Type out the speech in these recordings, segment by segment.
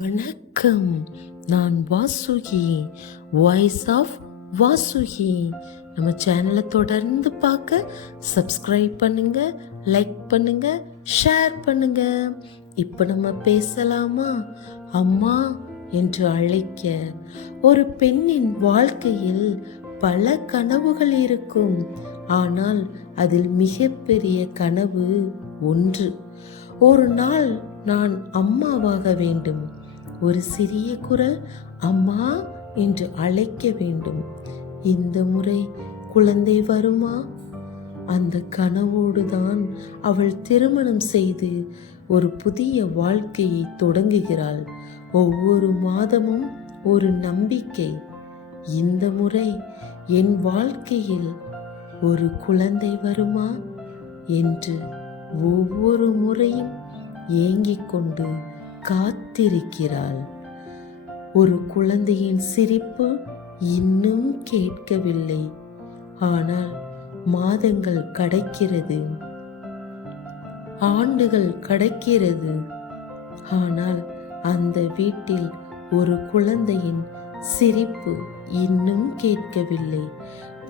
வணக்கம். நான் Vasuki, voice of Vasuki. நம்ம சேனலை தொடர்ந்து பார்க்க சப்ஸ்கிரைப் பண்ணுங்க, லைக் பண்ணுங்க, ஷேர் பண்ணுங்க. இப்போ நம்ம பேசலாமா? அம்மா என்று அழைக்க. ஒரு பெண்ணின் வாழ்க்கையில் பல கனவுகள் இருக்கும். ஆனால் அதில் மிகப்பெரிய கனவு ஒன்று. ஒரு நாள் நான் அம்மாவாக வேண்டும். ஒரு சிறிய குரல் அம்மா என்று அழைக்க வேண்டும். இந்த முறை குழந்தை வருமா? அந்த கனவோடுதான் அவள் திருமணம் செய்து ஒரு புதிய வாழ்க்கையை தொடங்குகிறாள். ஒவ்வொரு மாதமும் ஒரு நம்பிக்கை. இந்த முறை என் வாழ்க்கையில் ஒரு குழந்தை வருமா என்று ஒவ்வொரு முறையும் ஏங்கிக் கொண்டு காத்திருக்கிறாள். ஒரு குழந்தையின் சிரிப்பு இன்னும் கேட்கவில்லை. ஆனால் மாதங்கள் கடக்கிறது, ஆண்டுகள் கடக்கிறது. ஆனால் அந்த வீட்டில் ஒரு குழந்தையின் சிரிப்பு இன்னும் கேட்கவில்லை.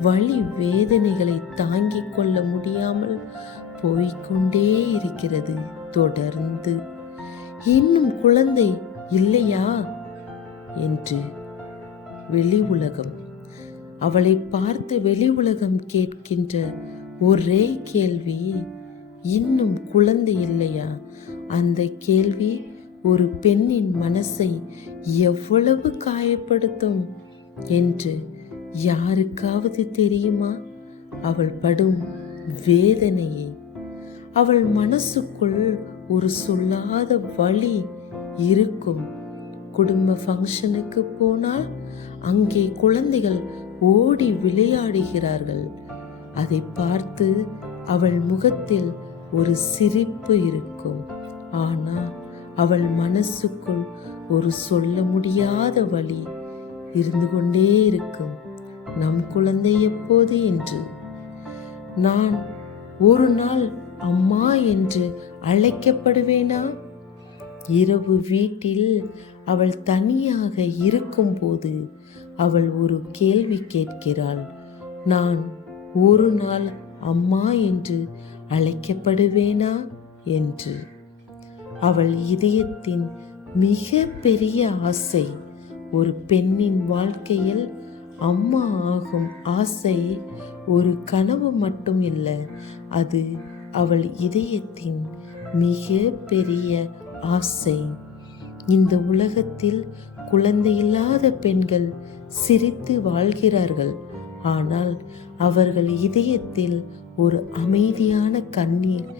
வலி வேதனைகளை தாங்கிக் கொள்ள முடியாமல் போய்கொண்டே இருக்கிறது. தொடர்ந்து இன்னும் குழந்தை இல்லையா என்று வெளி உலகம் அவளை பார்த்து வெளி உலகம் கேட்கின்ற ஒரே கேள்வி, இன்னும் குழந்தை இல்லையா? அந்த கேள்வி ஒரு பெண்ணின் மனசை எவ்வளவு காயப்படுத்தும் என்று யாருக்காவது தெரியுமா? அவள் படும் வேதனையை. அவள் மனசுக்குள் ஒரு சொல்லாத வலி இருக்கும். குடும்ப ஃபங்க்ஷனுக்கு போனால் அங்கே குழந்தைகள் ஓடி விளையாடுகிறார்கள். அதை பார்த்து அவள் முகத்தில் ஒரு சிரிப்பு இருக்கும். ஆனால் அவள் மனசுக்குள் ஒரு சொல்ல முடியாத வலி இருந்து கொண்டே இருக்கும். நம் குழந்தை எப்போது என்று. நான் ஒரு நாள் அம்மா என்று அழைக்கப்படுவேனா? இரவு வீட்டில் அவள் தனியாக இருக்கும்போது அவள் ஒரு கேள்வி கேட்கிறாள். நான் ஒரு நாள் அம்மா என்று அழைக்கப்படுவேனா என்று. அவள் இதயத்தின் மிக பெரிய ஆசை. ஒரு பெண்ணின் வாழ்க்கையில் அம்மா ஆகும் ஆசை ஒரு கனவு மட்டும் இல்லை, அது அவள் இதயத்தின் மிக பெரிய ஆசை. இந்த உலகத்தில் குழந்தையில்லாத பெண்கள் சிரித்து வாழ்கிறார்கள். ஆனால் அவர்கள் இதயத்தில் ஒரு அமைதியான கண்ணீர்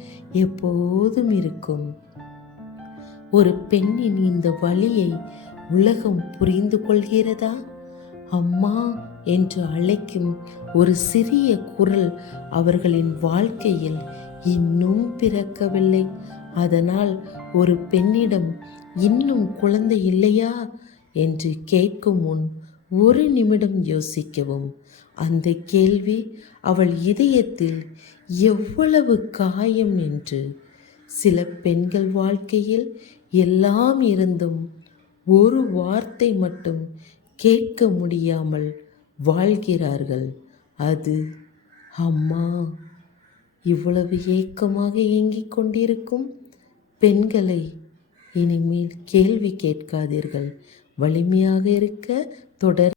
எப்போதும் இருக்கும். ஒரு பெண்ணின் இந்த வலியை உலகம் புரிந்து கொள்கிறதா? அம்மா என்று அழைக்கும் ஒரு சிறிய குரல் அவர்களின் வாழ்க்கையில் இன்னும் பிறக்கவில்லை. அதனால் ஒரு பெண்ணிடம் இன்னும் குழந்தை இல்லையா என்று கேட்கும் முன் ஒரு நிமிடம் யோசிக்கவும். அந்த கேள்வி அவள் இதயத்தில் எவ்வளவு காயம் என்று. சில பெண்கள் வாழ்க்கையில் எல்லாம் இருந்தும் ஒரு வார்த்தை மட்டும் கேட்க முடியாமல் வாழ்கிறார்கள். அது அம்மா. இவ்வளவு ஏக்கமாக ஏங்கிக் கொண்டிருக்கும் பெண்களை இனிமேல் கேள்வி கேட்காதீர்கள். வலிமையாக இருக்க தொடர்